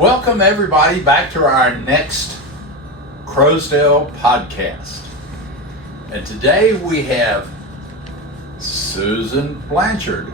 Welcome everybody back to our next Crowsdale podcast. And today we have Susan Blanchard,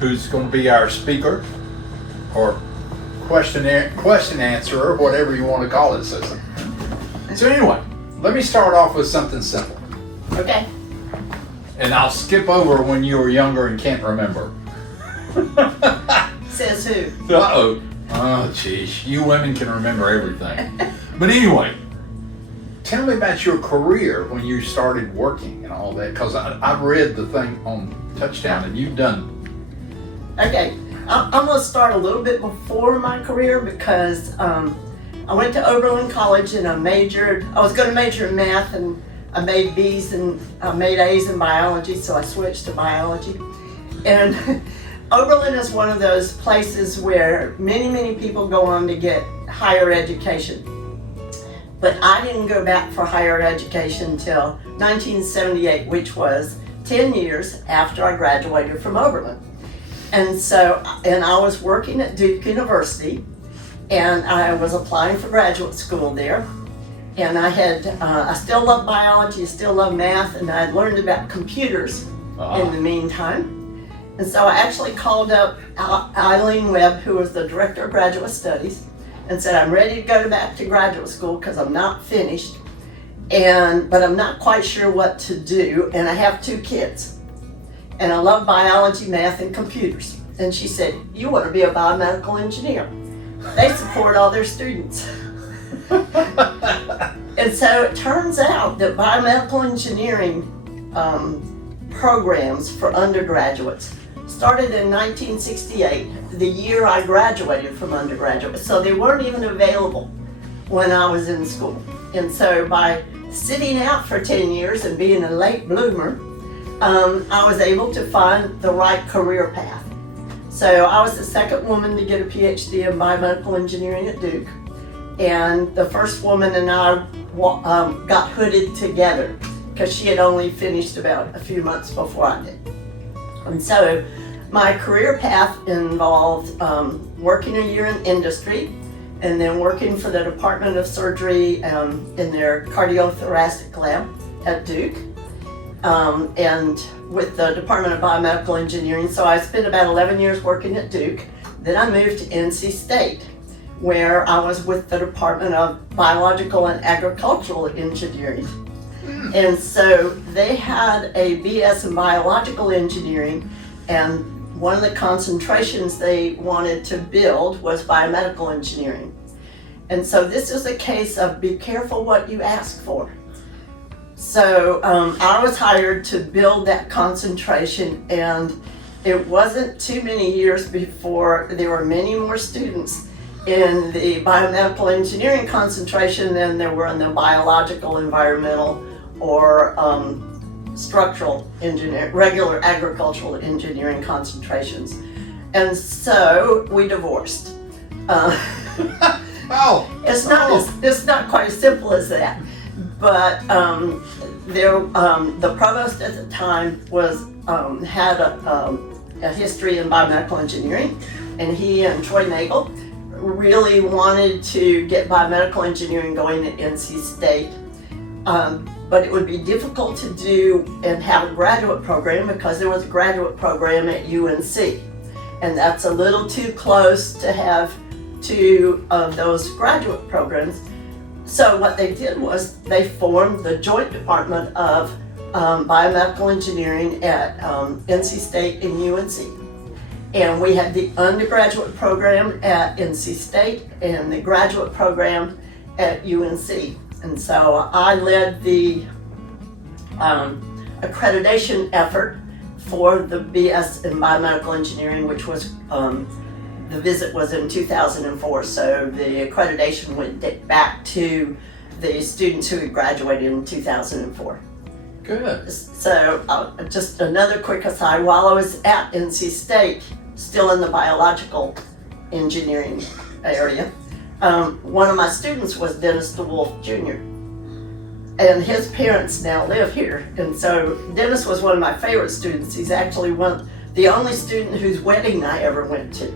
who's going to be our speaker or question answerer, whatever you want to call it, Susan. So anyway, let me start off with something simple. Okay. And I'll skip over when you were younger and can't remember. Says who? Uh-oh. Oh, geez. You women can remember everything. But anyway, tell me about your career when you started working and all that, because I've read the thing on Touchdown and you've done. Okay. I'm going to start a little bit before my career because I went to Oberlin College and I was going to major in math, and I made B's and I made A's in biology, so I switched to biology. And Oberlin is one of those places where many people go on to get higher education. But I didn't go back for higher education until 1978, which was 10 years after I graduated from Oberlin. And I was working at Duke University, and I was applying for graduate school there. And I still love biology, still love math, and I had learned about computers in the meantime. And so I actually called up Eileen Webb, who was the director of graduate studies, and said, I'm ready to go back to graduate school because I'm not finished, but I'm not quite sure what to do, and I have 2 kids. And I love biology, math, and computers. And she said, you want to be a biomedical engineer. They support all their students. And so it turns out that biomedical engineering programs for undergraduates started in 1968, the year I graduated from undergraduate. So they weren't even available when I was in school. And so by sitting out for 10 years and being a late bloomer, I was able to find the right career path. So I was the second woman to get a PhD in biomedical engineering at Duke. And the first woman and I got hooded together because she had only finished about a few months before I did. And so my career path involved working a year in industry and then working for the Department of Surgery in their cardiothoracic lab at Duke and with the Department of Biomedical Engineering. So I spent about 11 years working at Duke. Then I moved to NC State, where I was with the Department of Biological and Agricultural Engineering. And so they had a BS in biological engineering, and one of the concentrations they wanted to build was biomedical engineering. And so this is a case of be careful what you ask for. So I was hired to build that concentration, and it wasn't too many years before there were many more students in the biomedical engineering concentration than there were in the biological, environmental, or structural engineering, regular agricultural engineering concentrations. And so we divorced. It's not quite as simple as that. But the provost at the time had a history in biomedical engineering, and he and Troy Nagel really wanted to get biomedical engineering going at NC State. But it would be difficult to do and have a graduate program because there was a graduate program at UNC. And that's a little too close to have 2 of those graduate programs. So what they did was they formed the joint department of biomedical engineering at NC State and UNC. And we had the undergraduate program at NC State and the graduate program at UNC. And so I led the accreditation effort for the BS in biomedical engineering, which was, the visit was in 2004. So the accreditation went back to the students who had graduated in 2004. Good. So just another quick aside, while I was at NC State, still in the biological engineering area, one of my students was Dennis DeWolf Jr. And his parents now live here. And so Dennis was one of my favorite students. He's actually the only student whose wedding I ever went to.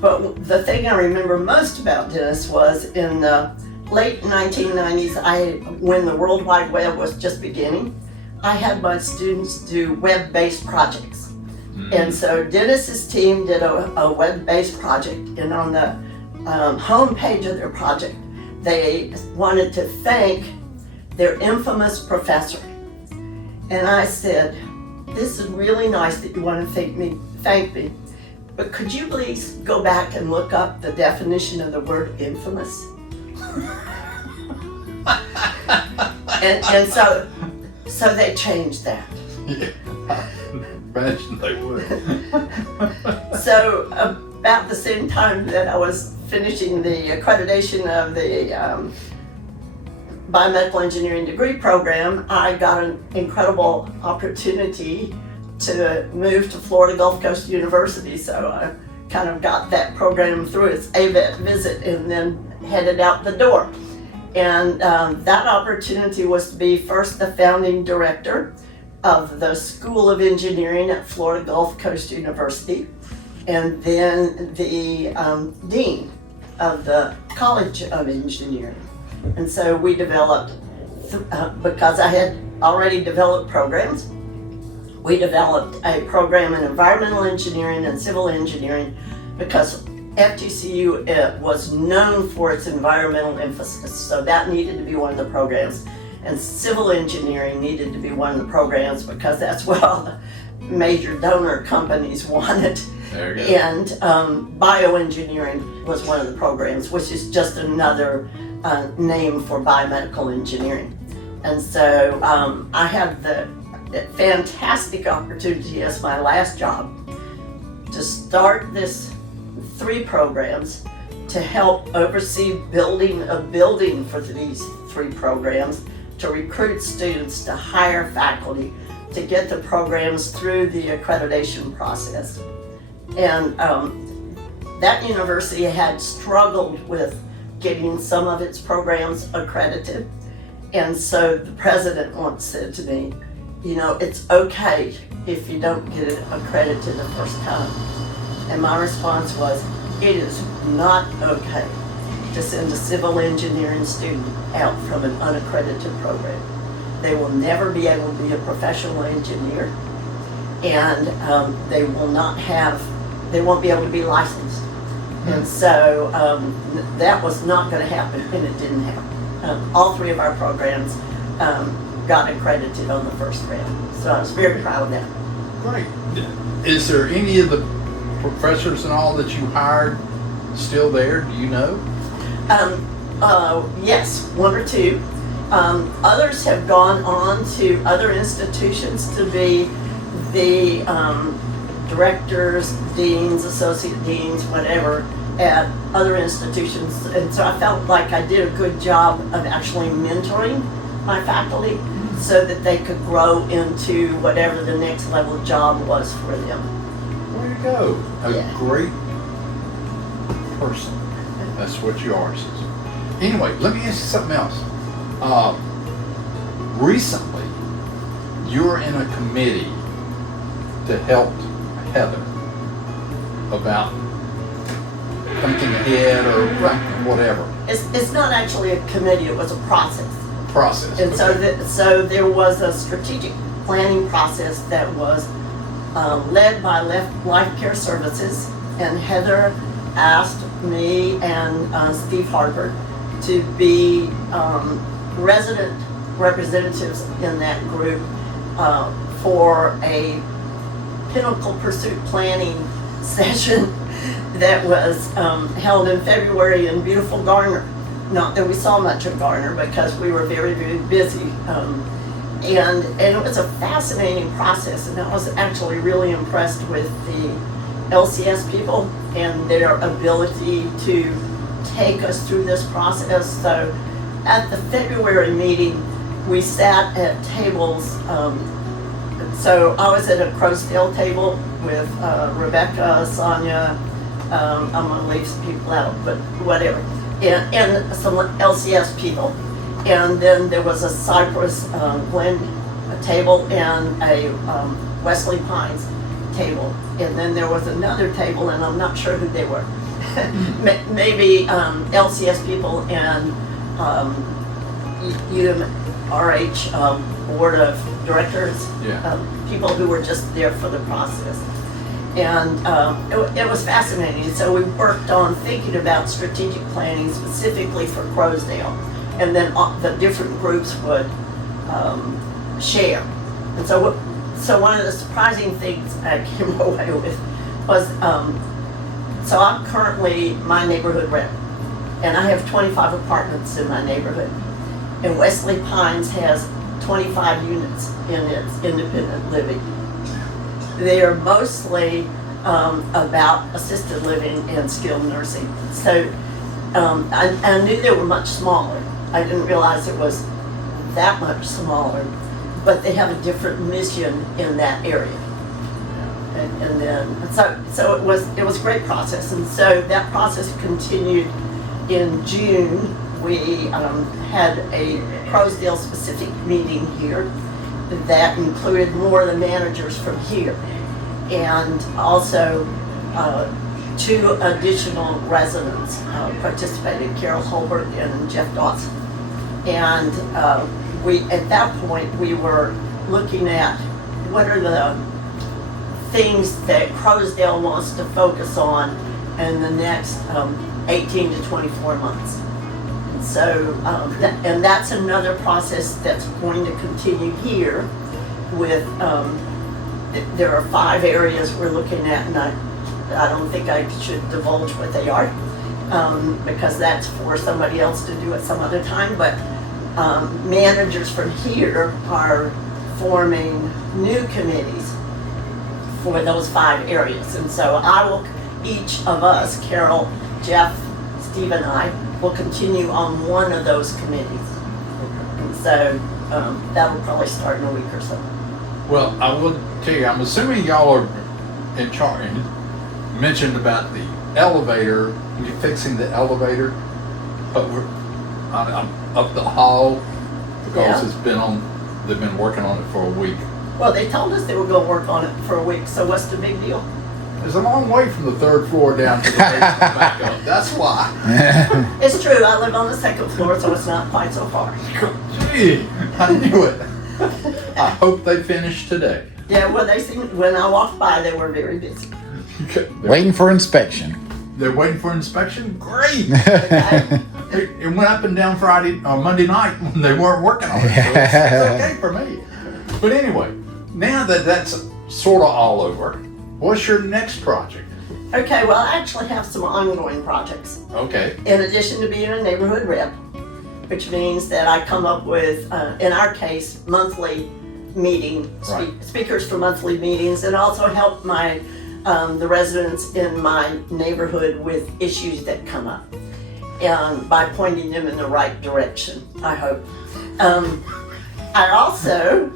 But the thing I remember most about Dennis was in the late 1990s, when the World Wide Web was just beginning, I had my students do web-based projects. And so Dennis's team did a web-based project, and on the home page of their project, they wanted to thank their infamous professor. And I said, this is really nice that you want to thank me, but could you please go back and look up the definition of the word infamous? and so they changed that. Yeah, I imagine they would. So about the same time that I was finishing the accreditation of the biomedical engineering degree program, I got an incredible opportunity to move to Florida Gulf Coast University. So I kind of got that program through its AVET visit and then headed out the door. And that opportunity was to be first the founding director of the School of Engineering at Florida Gulf Coast University, and then the dean of the College of Engineering. And so we developed, because I had already developed programs, we developed a program in environmental engineering and civil engineering, because FGCU was known for its environmental emphasis, so that needed to be one of the programs. And civil engineering needed to be one of the programs because that's what all the major donor companies wanted. There you go. And bioengineering was one of the programs, which is just another name for biomedical engineering. And so I had the fantastic opportunity as my last job to start this 3 programs to help oversee building a building for these 3 programs, to recruit students, to hire faculty, to get the programs through the accreditation process. And that university had struggled with getting some of its programs accredited. And so the president once said to me, you know, it's okay if you don't get it accredited the first time. And my response was, it is not okay to send a civil engineering student out from an unaccredited program. They will never be able to be a professional engineer, and they won't be able to be licensed. And so that was not going to happen, and it didn't happen. All 3 of our programs got accredited on the first round. So I was very proud of that. Great. Is there any of the professors and all that you hired still there? Do you know? Yes, 1 or 2. Others have gone on to other institutions to be the directors, deans, associate deans, whatever, at other institutions. And so I felt like I did a good job of actually mentoring my faculty so that they could grow into whatever the next level job was for them. Way to go. Yeah. A great person. That's what you are, Susan. Anyway, let me ask you something else. Recently, you were in a committee to help Heather about thinking ahead or whatever. It's not actually a committee, it was a process. Process. And okay. so there was a strategic planning process that was led by Life Care Services, and Heather asked me and Steve Harper to be resident representatives in that group for a Pinnacle Pursuit Planning session that was held in February in beautiful Garner. Not that we saw much of Garner because we were very, very busy. And it was a fascinating process, and I was actually really impressed with the LCS people and their ability to take us through this process. So at the February meeting, we sat at tables. So I was at a Crowsdale table with Rebecca, Sonia, I'm gonna leave some people out, but whatever, and some LCS people. And then there was a Cypress Glen table and a Wesley Pines table. And then there was another table, and I'm not sure who they were. maybe LCS people and UMRH board of directors, Yeah. people who were just there for the process. And it was fascinating. So we worked on thinking about strategic planning specifically for Crosdale, and then the different groups would share. And so one of the surprising things I came away with was, so I'm currently my neighborhood rep, and I have 25 apartments in my neighborhood. And Wesley Pines has 25 units in its independent living. They are mostly about assisted living and skilled nursing. So I knew they were much smaller. I didn't realize it was that much smaller, but they have a different mission in that area. And then, so it was a great process. And so that process continued in June. We had a Crosdale specific meeting here that included more of the managers from here, and also 2 additional residents participated, Carol Holbert and Jeff Dawson. And at that point, we were looking at what are the things that Crosdale wants to focus on in the next 18 to 24 months. And so, and that's another process that's going to continue here with, there are 5 areas we're looking at, and I don't think I should divulge what they are, because that's for somebody else to do at some other time, but managers from here are forming new committees for those 5 areas. And so each of us, Carol, Jeff, Steve, and I, will continue on one of those committees. And so that will probably start in a week or so. Well, I will tell you, I'm assuming y'all are in charge. You mentioned about the elevator, you fixing the elevator up the hall, because they've been working on it for a week. Well, they told us they were going to work on it for a week, so what's the big deal? It's a long way from the 3rd floor down to the basement back up. That's why. It's true, I live on the 2nd floor, so it's not quite so far. Gee, I knew it. I hope they finish today. Yeah, well, when I walked by, they were very busy. Waiting for inspection. They're waiting for inspection? Great! Okay. It went up and down Monday night when they weren't working on it, so it's okay for me. But anyway, now that that's sort of all over, what's your next project? Okay, well, I actually have some ongoing projects. Okay. In addition to being a neighborhood rep, which means that I come up with, in our case, monthly speakers for monthly meetings, and also help the residents in my neighborhood with issues that come up, and by pointing them in the right direction, I hope. I also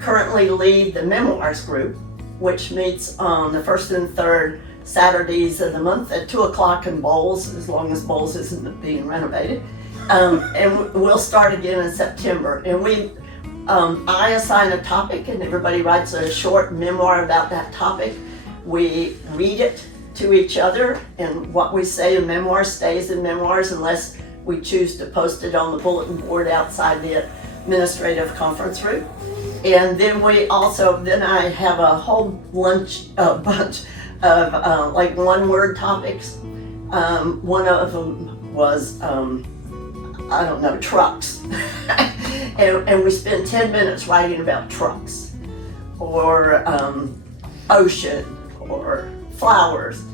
currently lead the Memoirs group, which meets on the 1st and 3rd Saturdays of the month at 2 o'clock in Bowles, as long as Bowles isn't being renovated. And we'll start again in September. And I assign a topic, and everybody writes a short memoir about that topic. We read it to each other, and what we say in memoirs stays in memoirs unless we choose to post it on the bulletin board outside the administrative conference room. And then I have a whole bunch of like 1-word topics. One of them was, trucks. and we spent 10 minutes writing about trucks, or ocean, or flowers,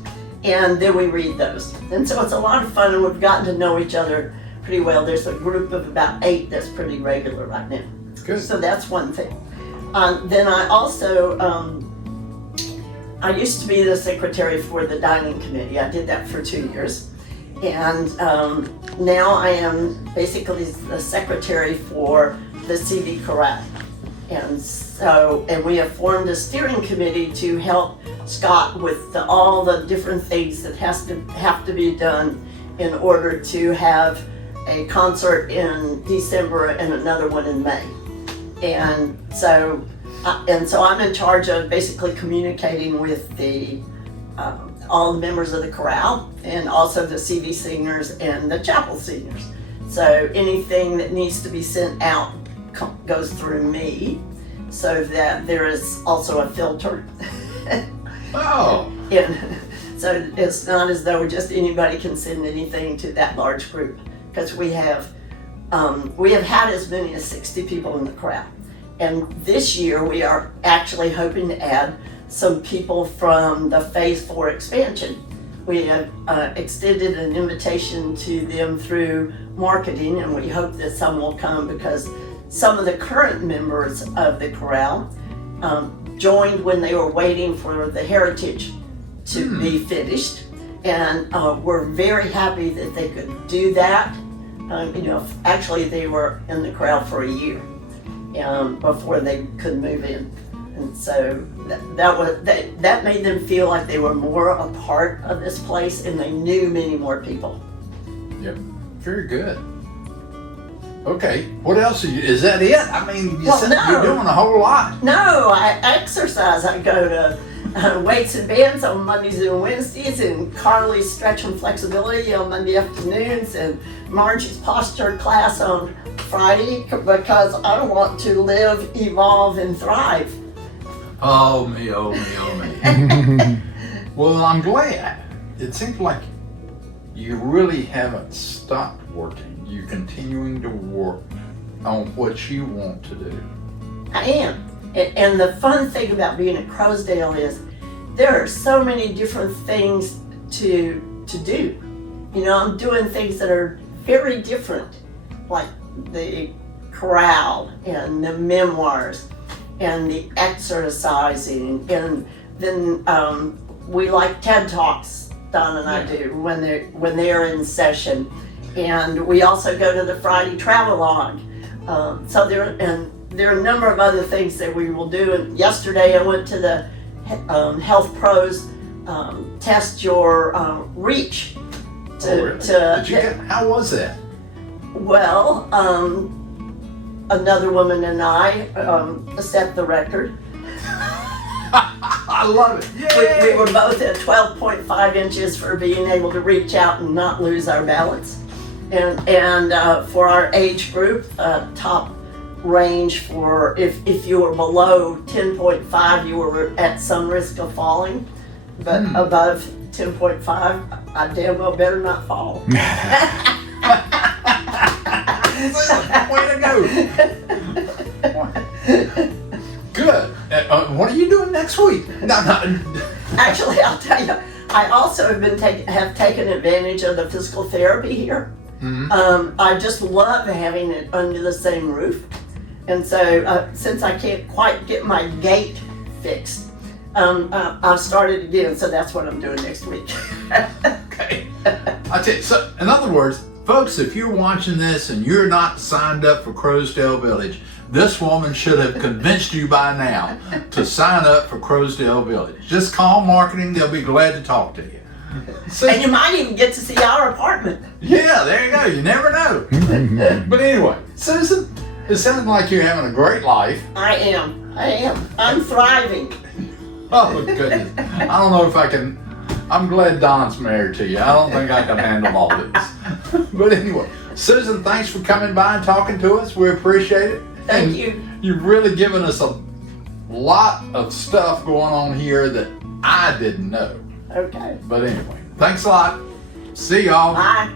and then we read those. And so it's a lot of fun, and we've gotten to know each other pretty well. There's a group of about 8 that's pretty regular right now. Good. So that's one thing. Then I also, I used to be the secretary for the dining committee. I did that for 2 years. And now I am basically the secretary for the CV Corral. And we have formed a steering committee to help Scott with all the different things that have to be done in order to have a concert in December and another one in May. And so I'm in charge of basically communicating with all the members of the chorale and also the CV singers and the chapel singers. So anything that needs to be sent out goes through me, so that there is also a filter. Oh. And so it's not as though just anybody can send anything to that large group, because we have had as many as 60 people in the chorale. And this year we are actually hoping to add some people from the Phase 4 expansion. We have extended an invitation to them through marketing, and we hope that some will come, because some of the current members of the chorale joined when they were waiting for the heritage to be finished, and we're very happy that they could do that. Actually they were in the chorale for a year before they could move in. And so that made them feel like they were more a part of this place, and they knew many more people. Yep. Very good. Okay. What else is that it? I mean, you're doing a whole lot. No, I exercise. I go to weights and bands on Mondays and Wednesdays, and Carly's stretch and flexibility on Monday afternoons, and Margie's posture class on Friday, because I want to live, evolve, and thrive. Oh me, oh me, oh me. Well, I'm glad. It seems like you really haven't stopped working. You're continuing to work on what you want to do. I am. And the fun thing about being at Crowsdale is there are so many different things to do. I'm doing things that are very different, like the chorale and the memoirs and the exercising, and then we like TED Talks, Don and I do, when they're in session. And we also go to the Friday travelogue. So there are a number of other things that we will do. And yesterday I went to the Health Pros test your reach. How was that? Well, another woman and I set the record. I love it. We were both at 12.5 inches for being able to reach out and not lose our balance. And for our age group, top range for if you were below 10.5, you were at some risk of falling, but above 10.5, I damn well better not fall. Way to go. Good. What are you doing next week? Actually, I'll tell you, I also have taken advantage of the physical therapy here. I just love having it under the same roof. And so since I can't quite get my gait fixed, I've started again, so that's what I'm doing next week. Okay. I tell you, so in other words, folks, if you're watching this and you're not signed up for Crowsdale Village, this woman should have convinced you by now to sign up for Crowsdale Village. Just call marketing, they'll be glad to talk to you. And you might even get to see our apartment. Yeah, there you go. You never know. But anyway, Susan, it sounds like you're having a great life. I am. I'm thriving. Oh, goodness. I don't know if I can. I'm glad Don's married to you. I don't think I can handle all this. But anyway, Susan, thanks for coming by and talking to us. We appreciate it. Thank you. You've really given us a lot of stuff going on here that I didn't know. Okay. But anyway, thanks a lot. See y'all. Bye.